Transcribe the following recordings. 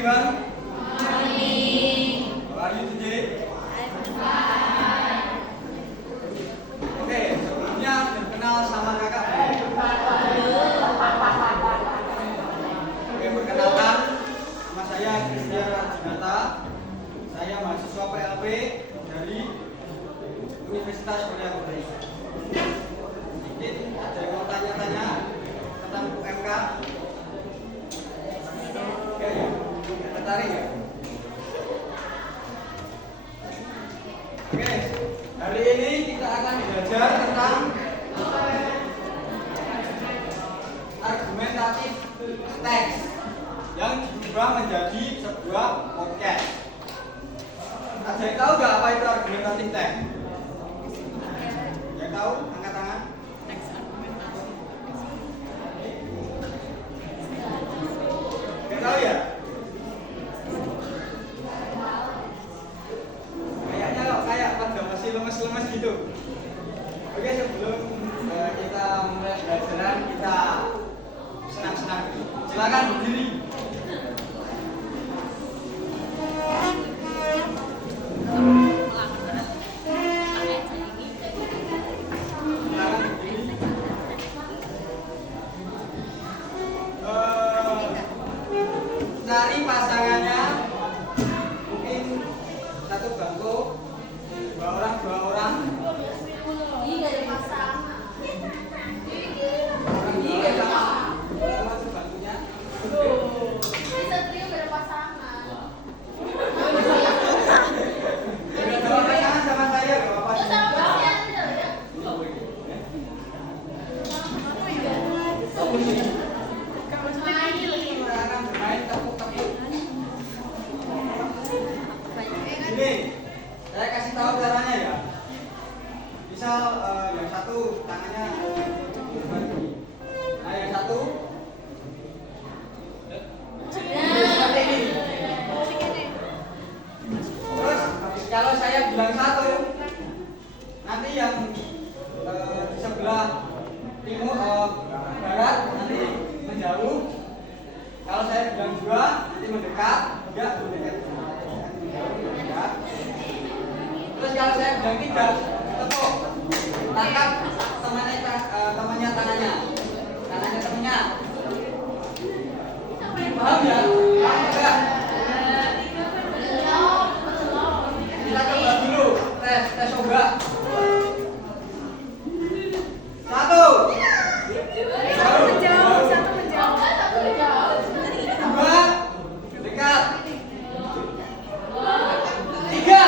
everyone. Morning. How are you today? I'm fine. Oke, sebelumnya kenal sama kakak. Oke, perkenalkan, nama saya Christian Rajunata. Saya mahasiswa PLP dari Universitas Mulia Putri. Mungkin ada yang mau tanya-tanya tentang UMK? Oke, ya. Tertarik ya? Oke, hari ini kita akan belajar tentang argumentatif teks yang diubah menjadi sebuah podcast. Ada yang tahu nggak apa itu argumentatif teks? Yang tahu? Angkat tangan. Teks argumentasi. Nggak tahu ya? Kayaknya kok kayak pada masih lemes-lemes gitu. Oke, sebelum kita mulai pelajaran, kita senang-senang dulu. Silakan berdiri. Silakan berdiri. Cari pasangannya, mungkin satu bangku, dua orang. Ih, gak ada pasangan. Orang sama satu bangkunya. Ini Satrio gak ada pasangan. Udah dua pasangan sama saya, gak apa-apa. Oh, sama Mas Yandel ya? Kita akan bermain tepuk-tepuk. Ini, saya kasih tahu caranya ya. Misal yang satu tangannya berbagi. Nah, yang satu seperti ini. Terus kalau saya bilang satu, nanti yang di sebelah timur barat nanti menjauh. Kalau saya bilang dua, nanti mendekat. Enggak, mendekat. Mendekat. Terus kalau saya bilang tiga, tepuk. Tangkap temannya tangannya. Tangannya temannya. Paham ya? Paham enggak? Kita coba dulu. Tes coba. Satu. Dua. Dekat. Tiga.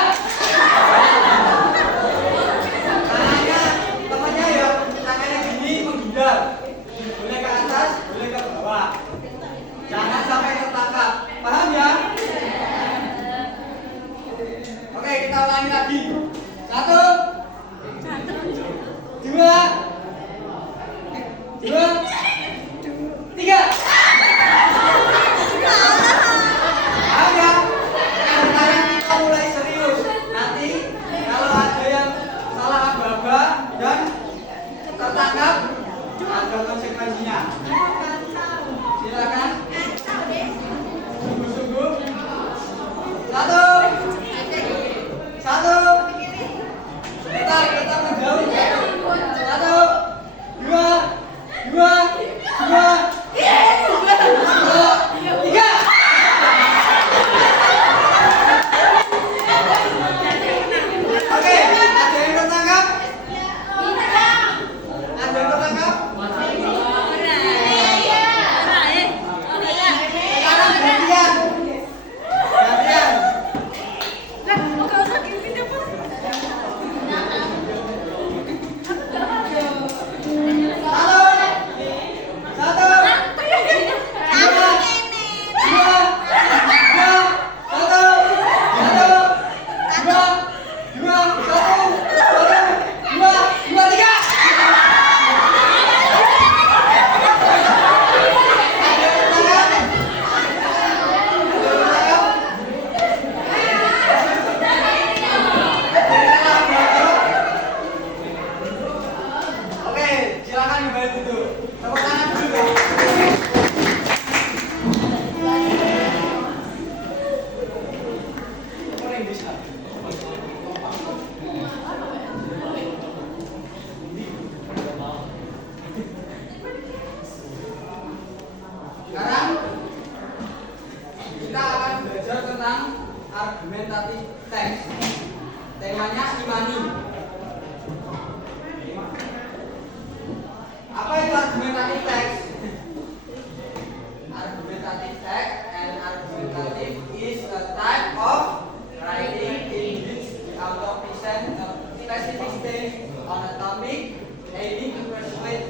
based on a topic, aiming to persuade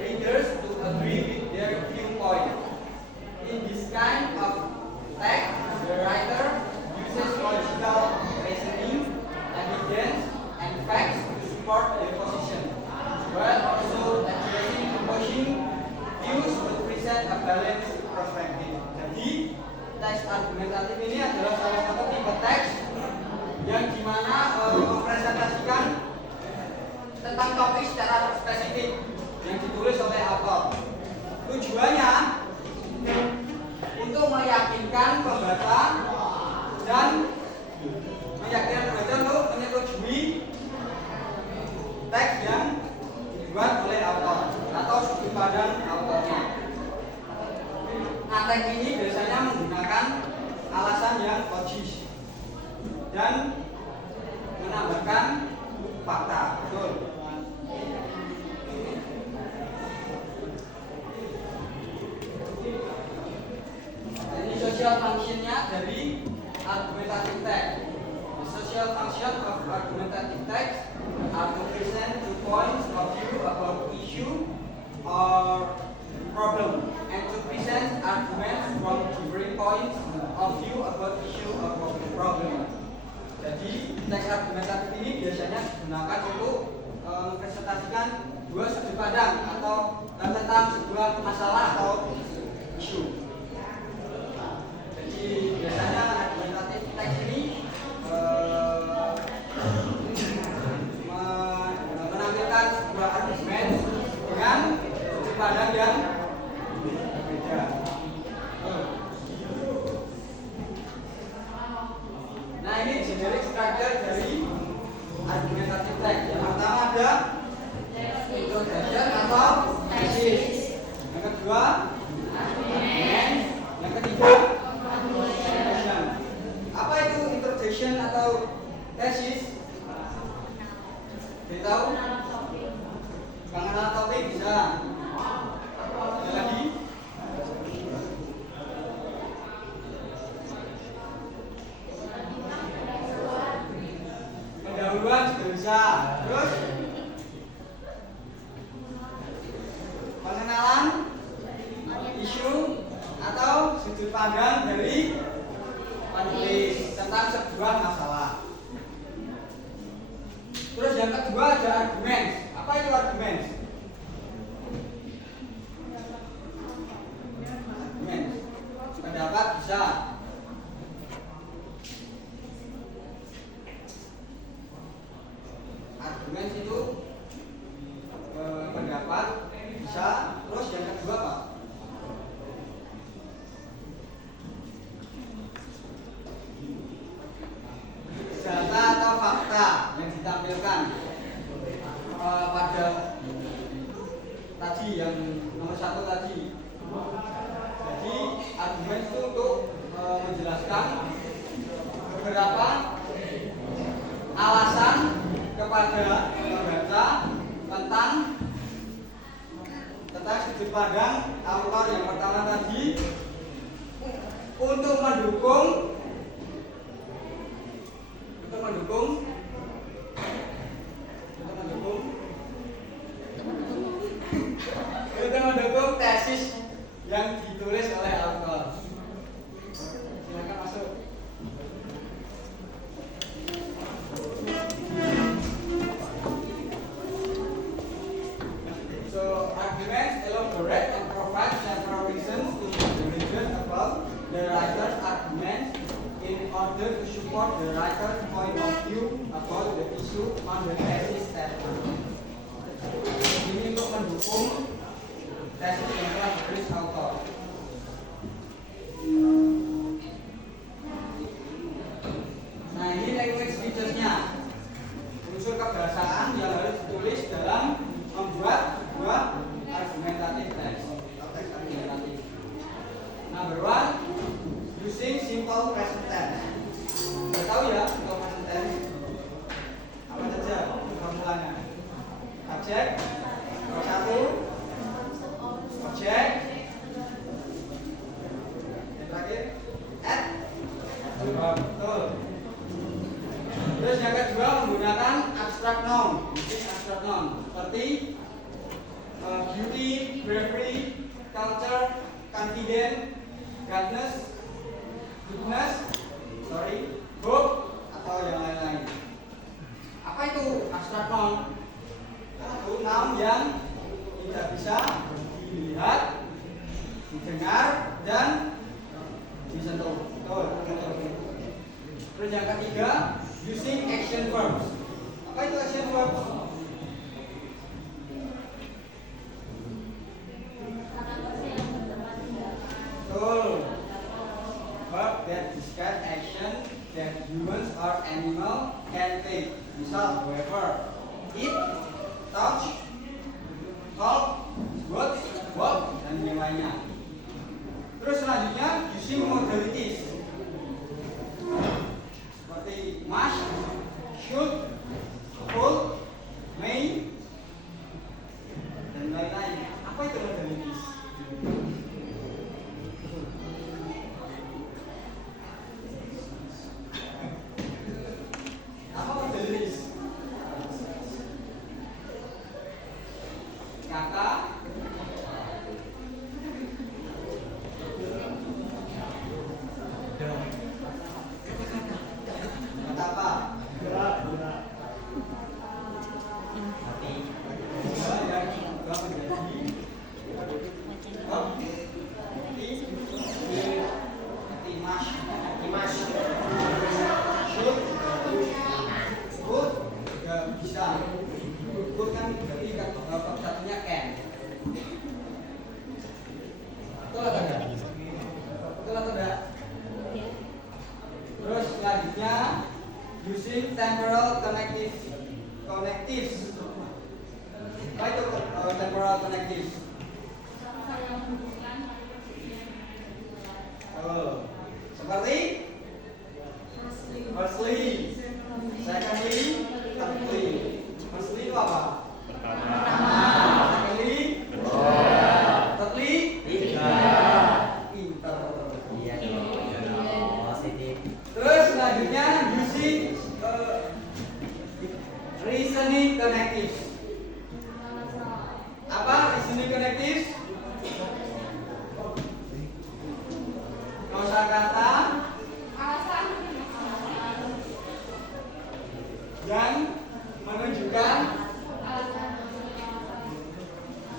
readers to agree with their viewpoint. In this kind of text, the writer uses logical reasoning, evidence, and facts to support their position, while also addressing opposing views to present a balanced perspective. Jadi, teks argumentatif ini adalah salah satu tipe teks yang dimana mempresentasikan tentang topik secara spesifik yang ditulis oleh author. Tujuannya untuk meyakinkan pembaca dan meyakinkan pembaca untuk menyetujui teks yang dibuat oleh author atau sudut pandang autornya. Nah, teks ini biasanya menggunakan alasan yang logis dan menambahkan fakta. Betul. Ini social functionnya dari argumentative text. The social function of argumentative text are to present two points of view about issue or problem, and to present arguments from different points of view about issue or problem. Jadi teks argumentatif ini biasanya digunakan untuk mempresentasikan dua sudut pandang atau tentang sebuah masalah atau isu. Jadi biasanya argumentatif teks ini menampilkan sebuah argumen dengan sudut pandang yang berbeda. Nah, ini generic structure dari argumentative text. Yang pertama ada introduction atau thesis. Yang kedua argument. Yang ketiga conclusion. Apa itu introduction atau thesis? Kita tahu? Pengenalan topik bisa. Ada lagi? Pendahuluan juga bisa. Terus pengenalan isu atau sudut pandang dari penulis tentang sebuah masalah. Terus yang kedua ada argumen. Apa itu argumen? Argumen. Pendapat bisa. Argumen itu pendapat bisa. Terus yang kedua apa? Data atau fakta yang ditampilkan pada tadi yang nomor satu tadi. Jadi argumen itu untuk menjelaskan beberapa alasan kepada pembaca tentang sudut pandang autor yang pertama tadi untuk mendukung tesis yang ditulis oleh autor. Silakan masuk. So, arguments elaborate and provide several reasons to the reader about the writer's argument in order to support the writer's point of view about the issue on the thesis statement. Ini untuk mendukung tesis yang telah ditulis autor. Nah, ini language features-nya. Unsur kebahasaan yang harus ditulis dalam membuat sebuah argumentative text. Teks argumentatif. Number one, using simple present tense. Sudah tahu ya simple present tense? Apa saja formulanya? Subjek, nomor satu, objek, yang terakhir, at, betul. Terus yang kedua menggunakan abstract noun. noun, using abstract noun seperti beauty, bravery, culture, confident, goodness, hope, atau yang lain-lain. Apa itu abstract noun? Itu noun yang tidak bisa dilihat, didengar, dan disentuh. Terus yang ketiga, using action verbs. Apa itu action verbs? Betul. Verb that describe action that humans or animal can take. Misal, however, eat, touch, talk, watch, walk, dan yang lainnya. Terus selanjutnya, using modalities seperti must, should, could, may, dan lain-lain. Apa itu modalities? Apa modalities? Kata, kata apa? Terus selanjutnya using temporal connectives. Apa itu temporal connectives? Seperti firstly, secondly, thirdly. Firstly itu apa? Pertama. Secondly, thirdly, pinter. Iya dong. Terus selanjutnya using reasoning connectives. Apa reasoning connectives? Kosakata yang menunjukkan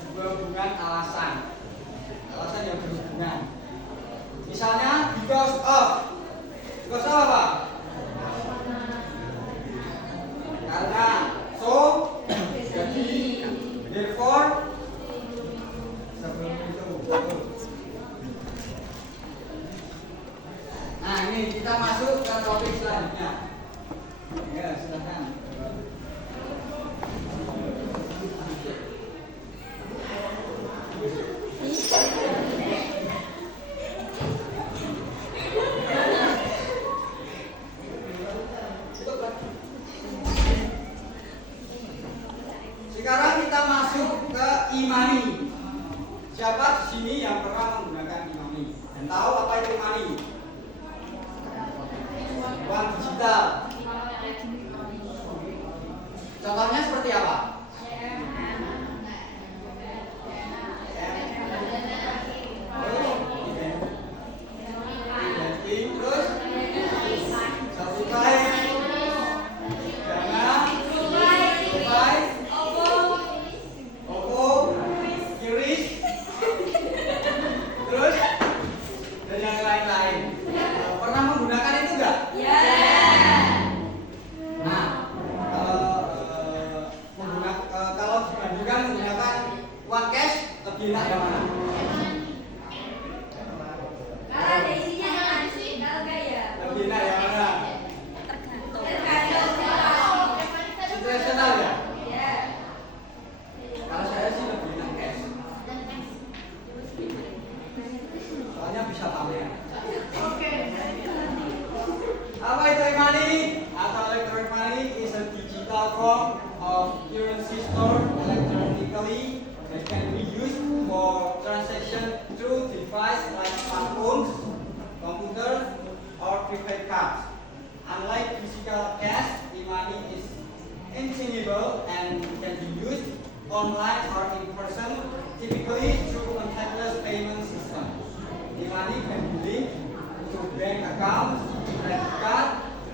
sebuah hubungan alasan yang berhubungan. Misalnya because of apa? Karena, so, jadi, therefore, sebelum itu. Nah, ini kita masuk ke topik selanjutnya. Ya, silakan. Sekarang kita masuk ke imani. Siapa di sini yang pernah menggunakan imani dan tahu apa itu imani? Uang digital. Contohnya seperti apa? Terus subscribe, dana, device, OVO, QRIS, terus dan yang lain-lain. Pernah menggunakan itu enggak? Nah, kalau dibandingkan menggunakan uang cash, lebih enak yang mana? Lebih enak yang mana? Situasional ya? Kalau saya sih lebih enak cash. Soalnya bisa pamer. Apa itu e-money atau electronic money is a digital form of currency stored electronically that can be used for transaction through devices like smartphones, computers, or prepaid cards. Unlike physical cash, e-money is intangible and can be used online or in person, typically through contactless payment system. E-money can be linked to bank accounts, credit card,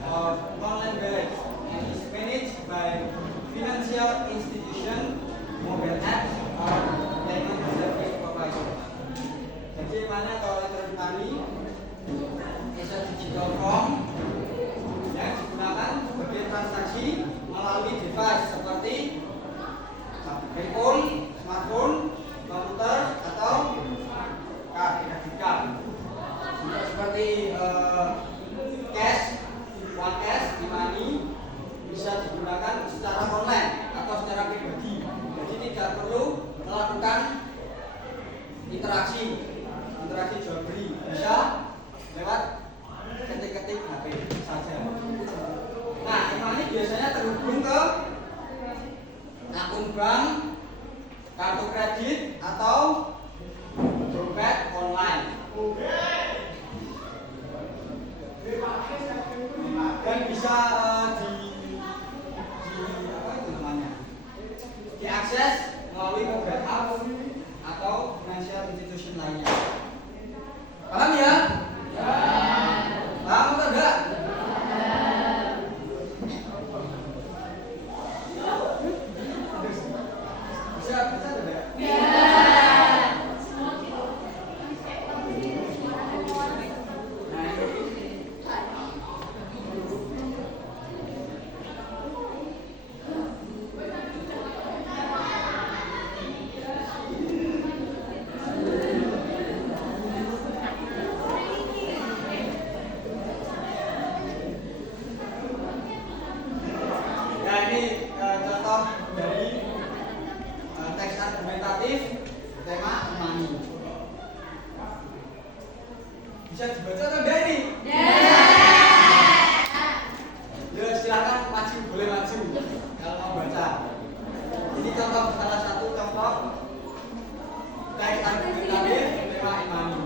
or online wallets, and is managed by financial institution, mobile apps, or payment service providers. Jadi e-money atau electronic money is a digital form yang digunakan sebagai transaksi melalui device seperti handphone, smartphone, komputer, atau kredit card. Seperti cash, uang cash, e-money bisa digunakan secara online atau secara pribadi. Jadi tidak perlu melakukan interaksi jual beli, bisa lewat ketik-ketik HP saja. Nah, e-money biasanya terhubung ke akun bank, kartu kredit, atau dompet online. Dan bisa diakses melalui mobile app atau financial institution lainnya. Paham ya? Paham atau enggak? Bisa tidak? Contoh dari teks argumentatif tema e-money. Bisa dibaca atau enggak ini? Ya, silakan maju, boleh maju kalau mau baca. Ini contoh salah satu contoh teks argumentatif tema e-money.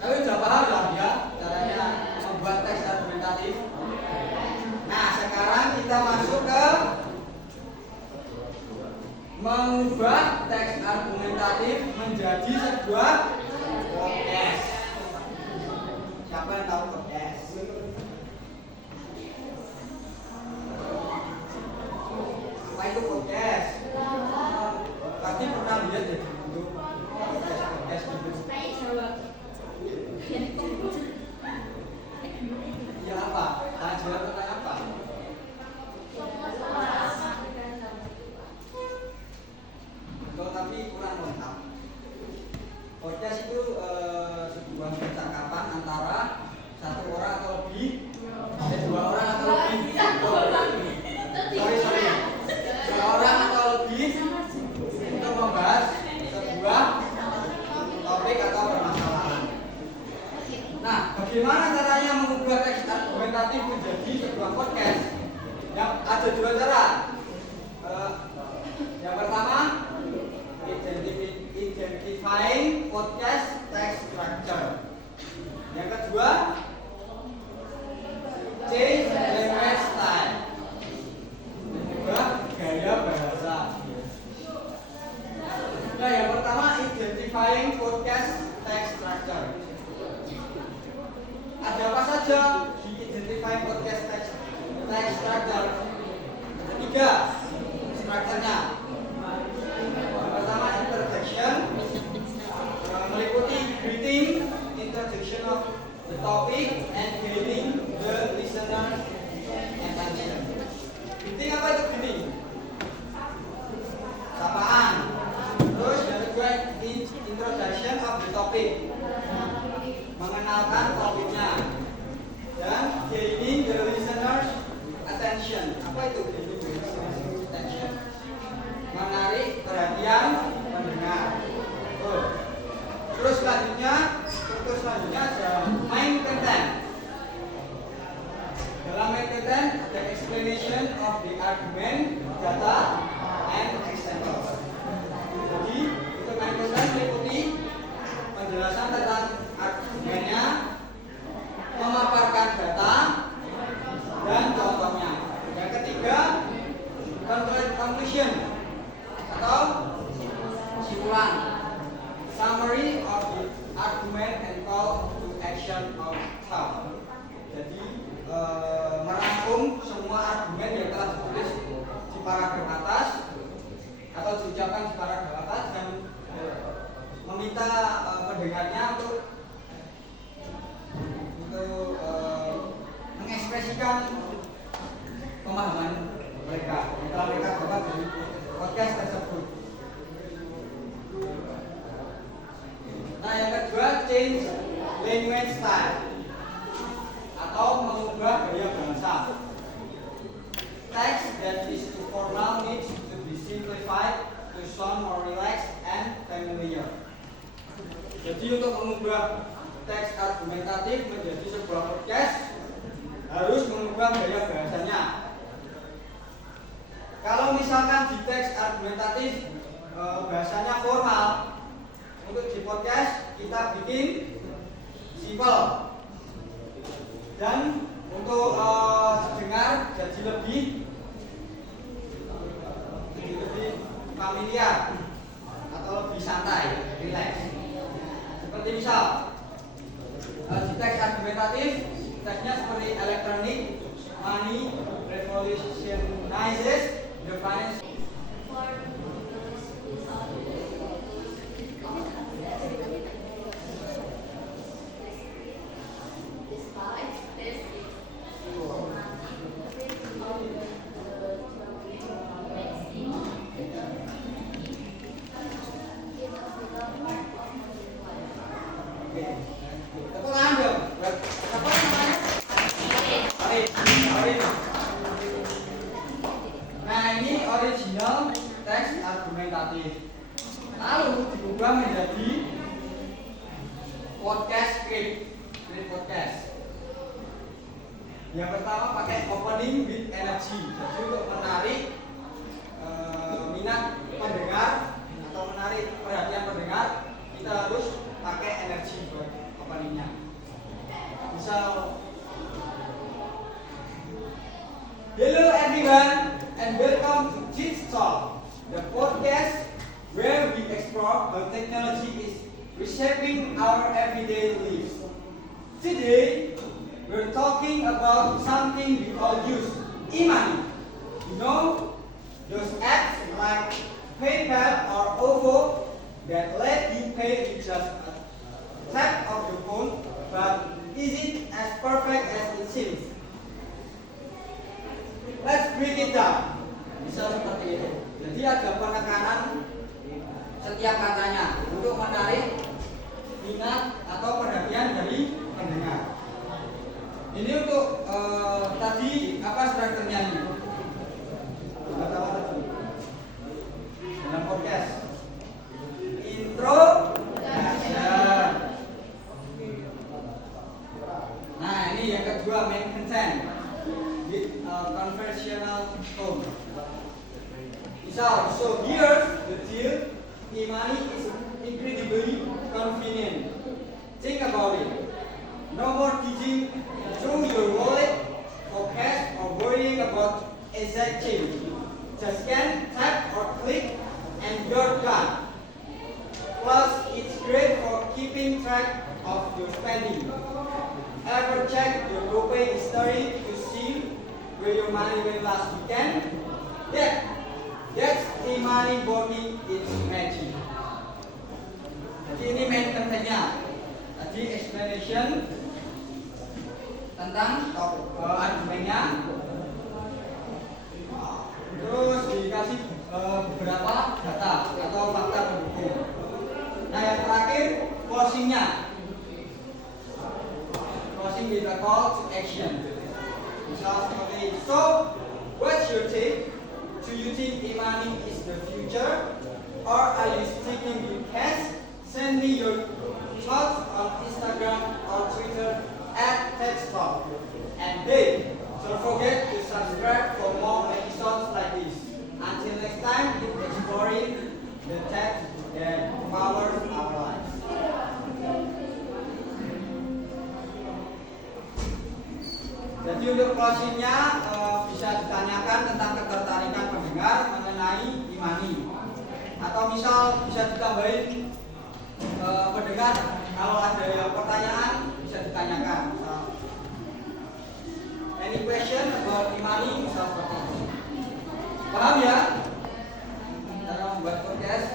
Tapi sudah paham lah ya caranya membuat teks argumentatif. Nah, sekarang kita masuk ke mengubah teks argumentatif menjadi sebuah podcast. Siapa yang tahu podcast? Apa itu podcast? Pasti pernah lihat ya untuk podcast gitu. Ya apa? Jawab tentang apa? Betul, tapi kurang lengkap. Podcast itu sebuah percakapan antara satu orang atau lebih, dua orang atau lebih. Sorry. Dua orang atau lebih untuk membahas sebuah topik atau permasalahan. Nah, bagaimana caranya mengubah teks argumentatif menjadi sebuah podcast? Yang ada dua cara. Yang pertama, identifying podcast text structure. Yang kedua, change language style. Mengubah gaya bahasa. Nah, yang pertama, identifying podcast text structure. Ada apa saja di identify podcast text structure? Ada 3 strukturnya. Yang pertama, introduction, meliputi greeting, introduction of the topic, and gaining the listener attention. Greeting apa itu greeting? Sapaan. Terus yang kedua, introduction of the topic, mengenalkan topiknya. Dan gaining the listener's attention. Apa itu gaining the listener's attention? Menarik perhatian pendengar. Terus struktur selanjutnya ada main content. Dalam main content ada explanation of the argument, data, and examples. Jadi untuk main content penjelasan tentang argumennya, memaparkan data, dan contohnya. Yang ketiga, conclusion atau kesimpulan, summary of the argument and call to action of thought. Jadi merangkum semua argumen yang telah ditulis di paragraf atas atau diucapkan di paragraf atas dan meminta pendengarnya untuk mengekspresikan pemahaman mereka yang telah mereka dapat dari podcast tersebut. Nah, yang kedua, change language style atau mengubah gaya bahasa. Text that is too formal needs to be simplified to sound more relaxed and familiar. Jadi untuk mengubah teks argumentatif menjadi sebuah podcast harus mengubah gaya bahasanya. Kalau misalkan di teks argumentatif bahasanya formal, untuk di podcast kita bikin simple dan untuk dengar jadi lebih familiar atau lebih santai, relax. Seperti misal di teks argumentatif teksnya seperti electronic money revolutionizes the finance. Nah, ini original teks argumentatif. Lalu diubah menjadi podcast script podcast. Yang pertama pakai opening with energy. Jadi untuk menarik minat pendengar atau menarik perhatian pendengar, kita harus pakai energi buat openingnya. Misal, hello everyone and welcome to Teach Talk, the podcast where we explore how technology is reshaping our everyday lives. Today, we're talking about something we all use, e-money. You know, those apps like PayPal or OVO that let you pay with just a tap of your phone, but is it as perfect as it seems? Let's break it down. Bisa seperti itu. Jadi ada penekanan setiap katanya untuk menarik minat atau perhatian dari pendengar. Ini untuk tadi apa strukturnya ini? Pertama tadi dalam podcast intro. Nah, ini yang kedua, main content with conversational tone. So here's the deal. E-money is incredibly convenient. Think about it. No more digging through your wallet for cash or worrying about exact change. Just scan, tap, or click, and you're done. Plus, it's great for keeping track of your spending. Ever check your GoPay history to see where your money went last weekend? That's e-money working its magic. Jadi ini main contentnya. Tadi explanation tentang argumennya. Terus dikasih beberapa data atau fakta pendukung. Nah, yang terakhir closingnya. Closing with a call to action. Misal seperti, so what's your take? Do you think e-money is the future, or are you sticking with cash? Send me your thoughts on Instagram or Twitter @TechTalk. And hey, don't forget to subscribe for more episodes like this. Until next time, keep exploring the tech that powers our lives. Jadi untuk closingnya bisa ditanyakan tentang ketertarikan pendengar mengenai imani, atau misal bisa ditambahin pendengar kalau ada yang pertanyaan bisa ditanyakan. Misal, any question about imani, misal seperti itu. Paham ya? Cara membuat podcast.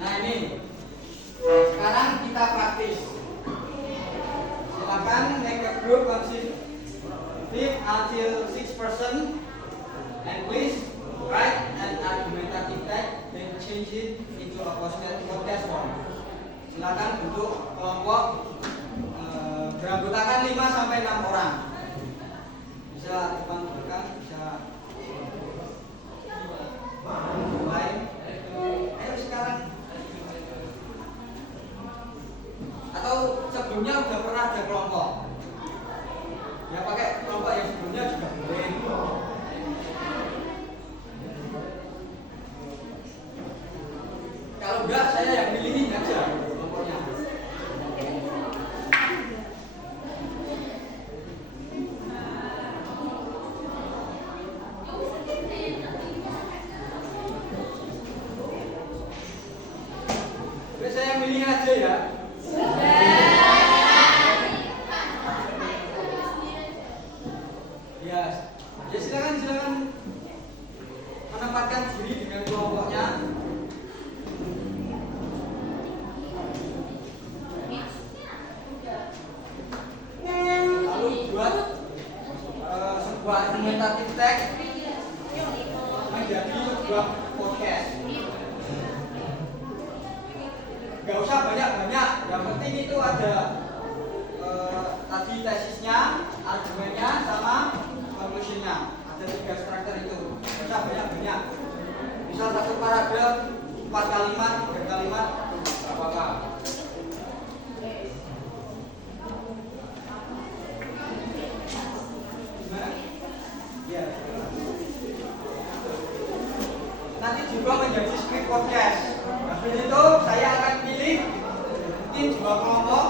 Nah ini, sekarang kita praktis. Silakan make a group consist 5 until 6 person, and please write an argumentative text, then change it into a podcast form. Silakan bentuk kelompok beranggotakan 5 sampai 6 orang. Bisa depan belakang, bisa mulai. Ayo sekarang. Atau sebelumnya udah pernah ada kelompok? Ya pakai kelompok yang sebelumnya juga boleh. Kalau enggak, saya yang pilihin aja kelompoknya. Oke, saya yang pilih aja ya. Ya silakan menempatkan diri dengan kelompoknya. Lalu buat sebuah argumentative text menjadi sebuah podcast. Gak usah banyak-banyak, yang penting itu ada tadi tesisnya, argumennya, sama conclusionnya. Ada 3 struktur itu. Gak usah banyak-banyak. Misal 1 paragraf 4 kalimat, 3 kalimat, gak apa-apa. Gimana? Ya. Nanti juga menjadi script podcast. Habis itu saya akan pilih mungkin 2 kelompok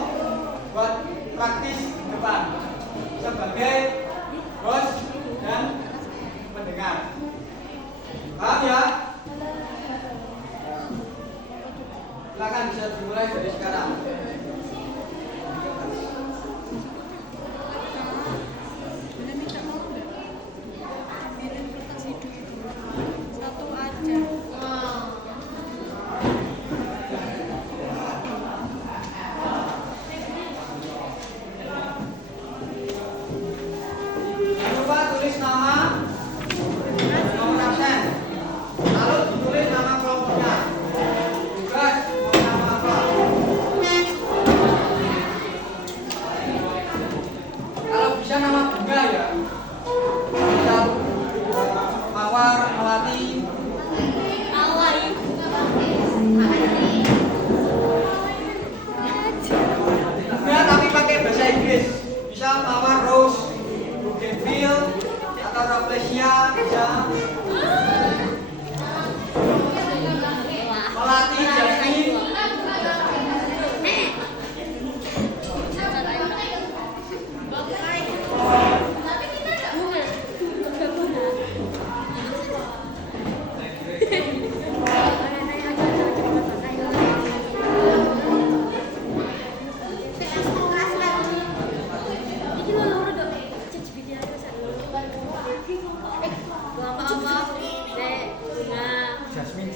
buat praktis di depan sebagai host dan pendengar. Paham ya? Silakan bisa dimulai dari sekarang.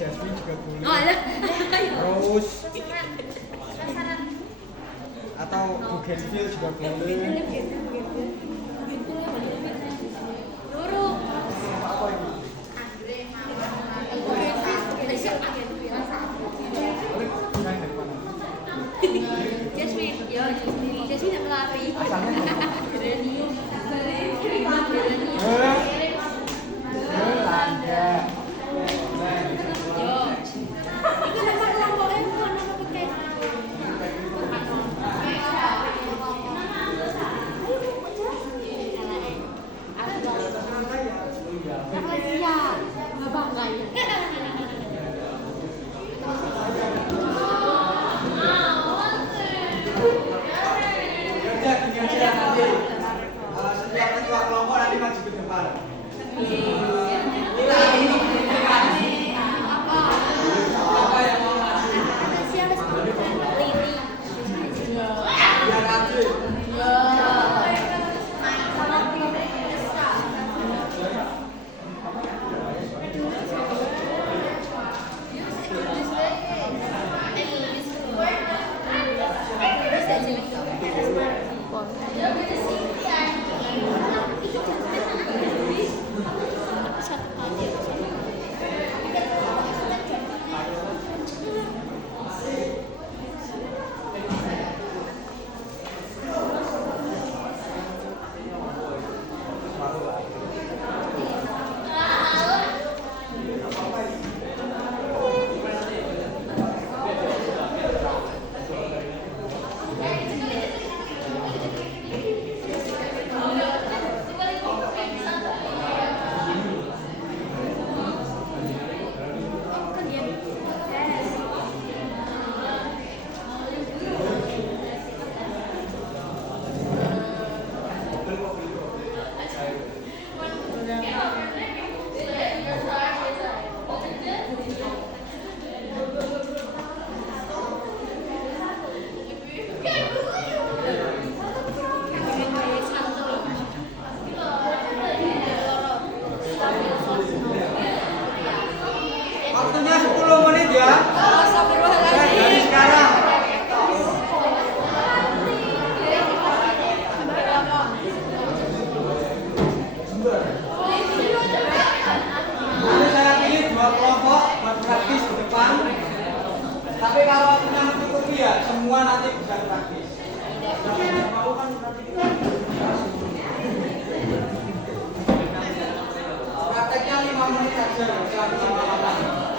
Jasmine juga boleh. Rose atau Bougainville juga boleh. Apa ini? Jasmine yang lari. Tapi kalau waktunya mencukupi ya semua nanti bisa praktis. Mau kan nanti kita prakteknya 5 menit saja, jangan lama-lama.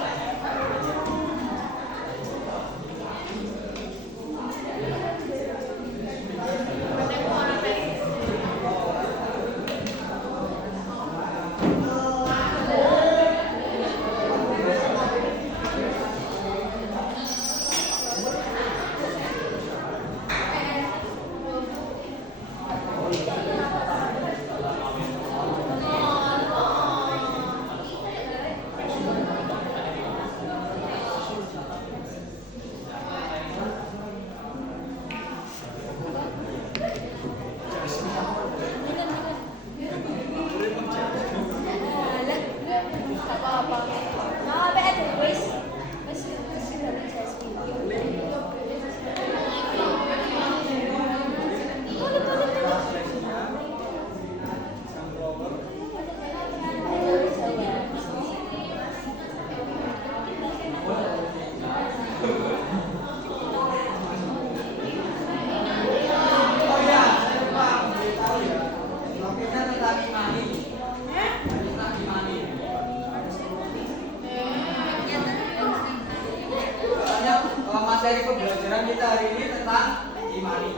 Materi pembelajaran kita hari ini tentang imani.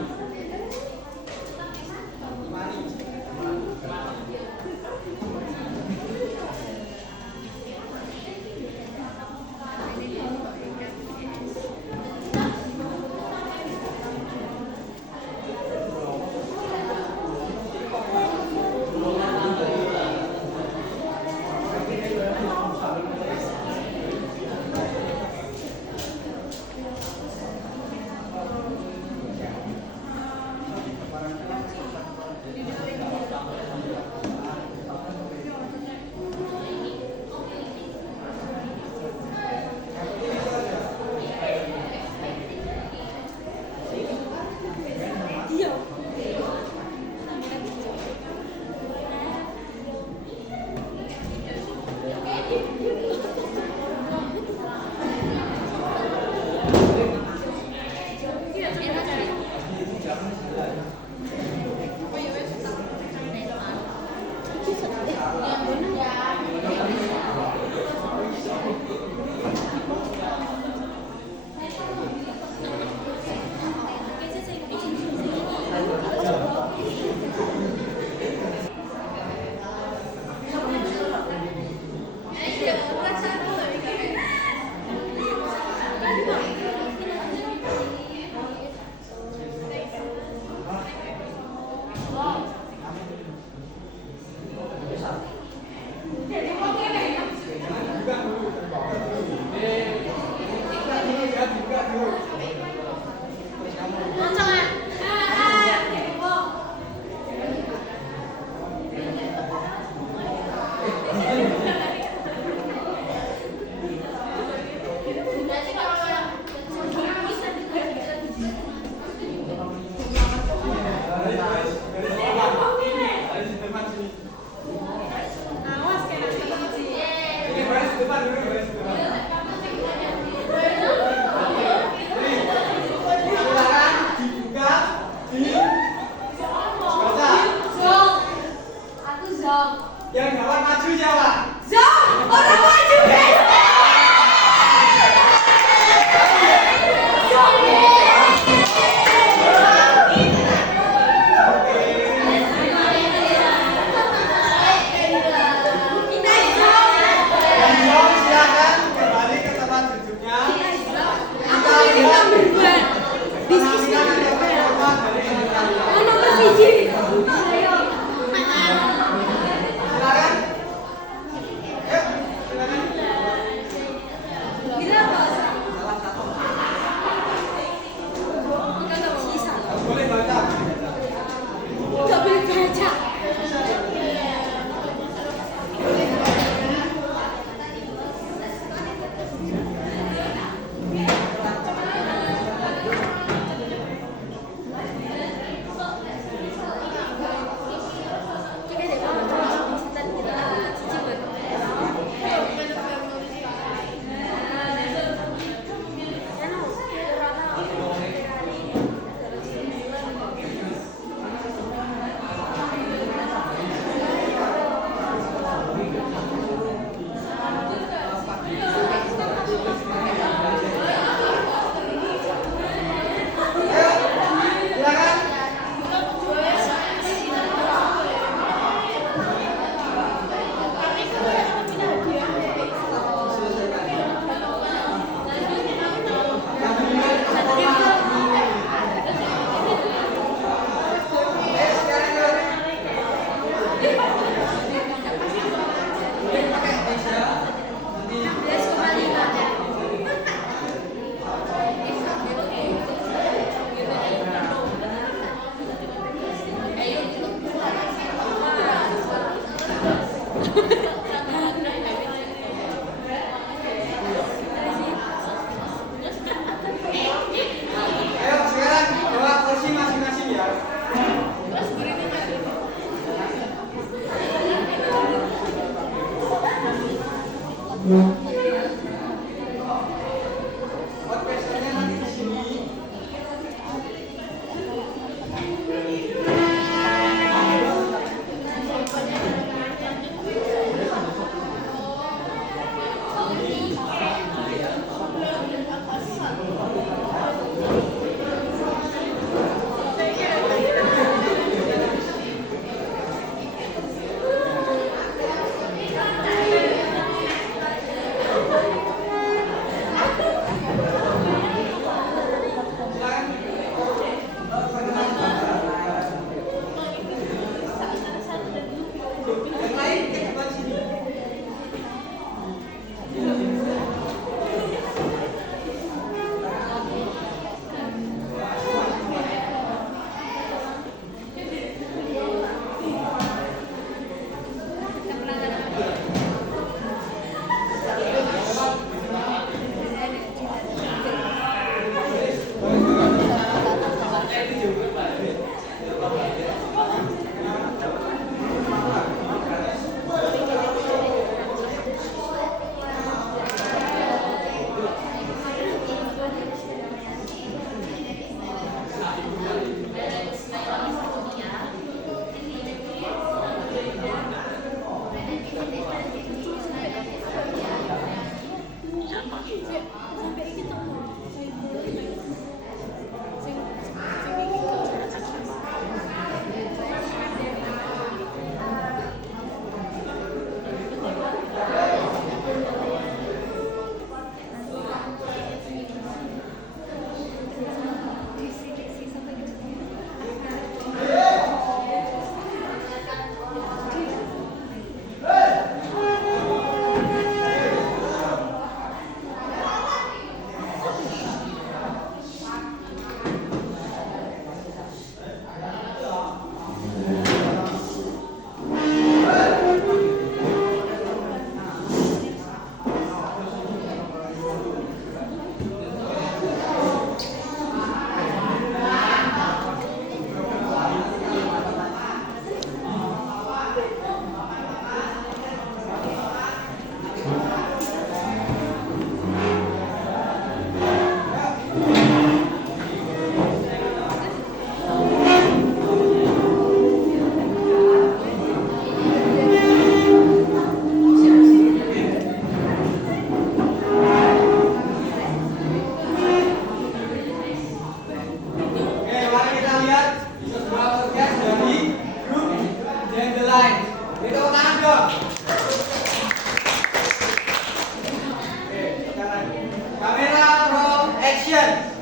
action.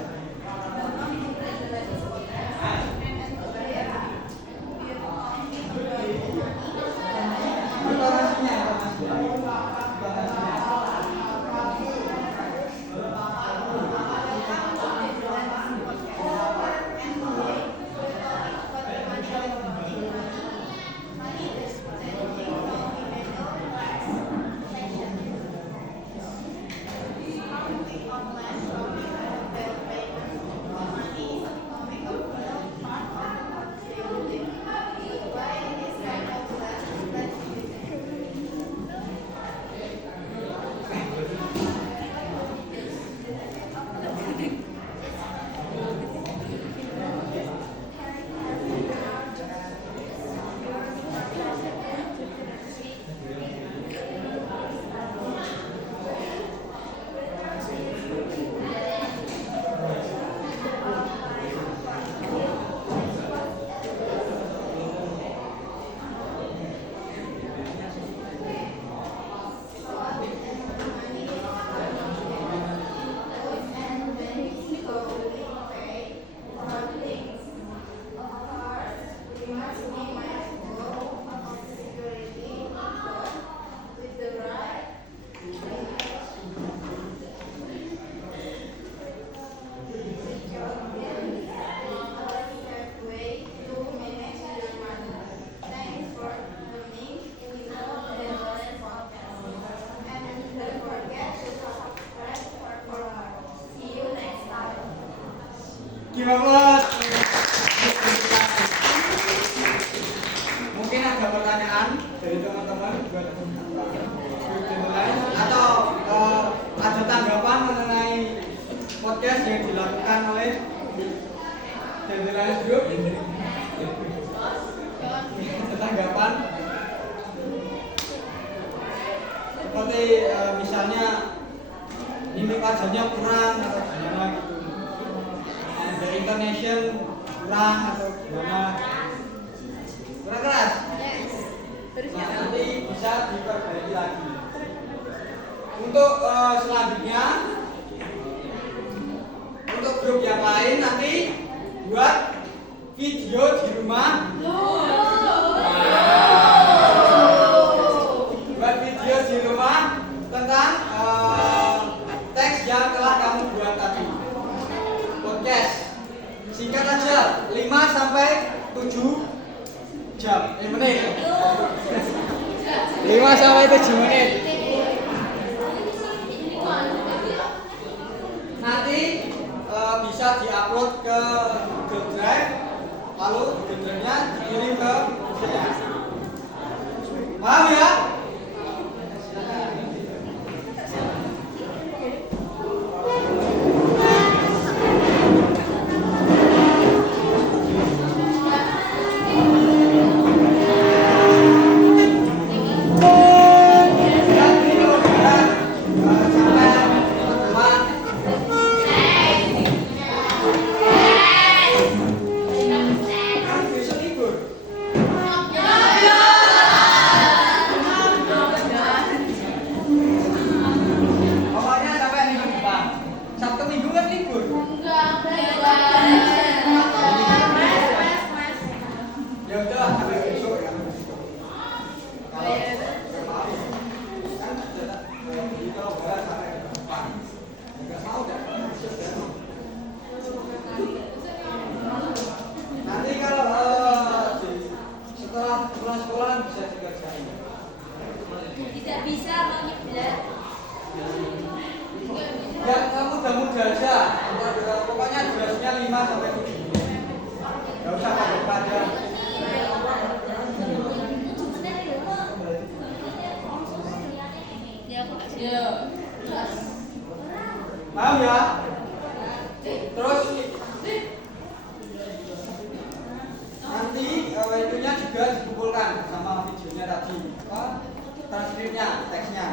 Gimana? Mungkin ada pertanyaan dari teman-teman buat atau ada tanggapan mengenai podcast yang dilakukan oleh Dandelion Group? Ada tanggapan? Seperti misalnya mimik wajahnya kurang atau gimana gitu. Dari intonation kurang atau gimana? Kurang keras? Nah, nanti bisa diperbaiki lagi. Untuk selanjutnya, untuk grup yang lain nanti buat video di rumah. Buat video di rumah tentang teks yang telah kamu buat tadi. Podcast. Singkat aja, 5 sampai 7 menit. 5 sampai 7 menit. Nanti bisa diupload ke Google Drive, lalu Google Drive-nya dikirim ke saya. Paham ya? Mudah-mudah aja. Pokoknya durasinya 5 sampai 7 menit. Enggak usah panjang. Paham ya? Terus nanti itunya juga dikumpulkan sama videonya tadi. Transkripnya, teksnya.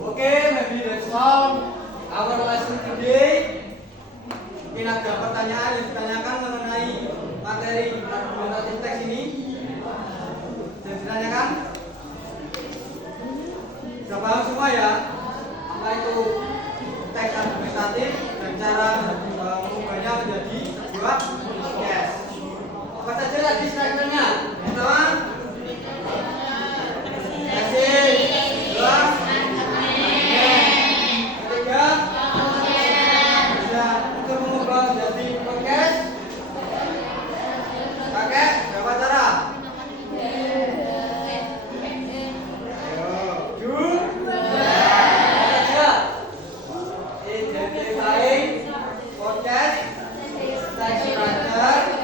Okay, maybe that's all our lesson today. Mungkin ada pertanyaan yang ditanyakan mengenai materi argumentatif teks ini. strukturnya. Pertama, kasih. Dua, ketiga, bisa untuk mengubah jadi podcast. Pakai berapa cara? Identifying podcast text structure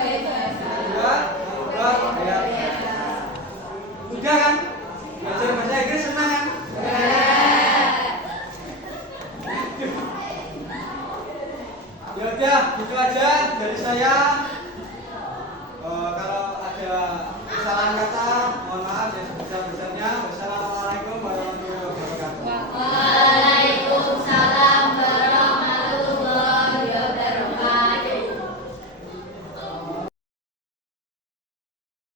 juga mengubah gaya. Udah kan? Belajar bahasa Inggris senang kan? Ya udah, gitu aja dari saya. Kalau ada kesalahan kata, mohon maaf ya sebesar-besarnya.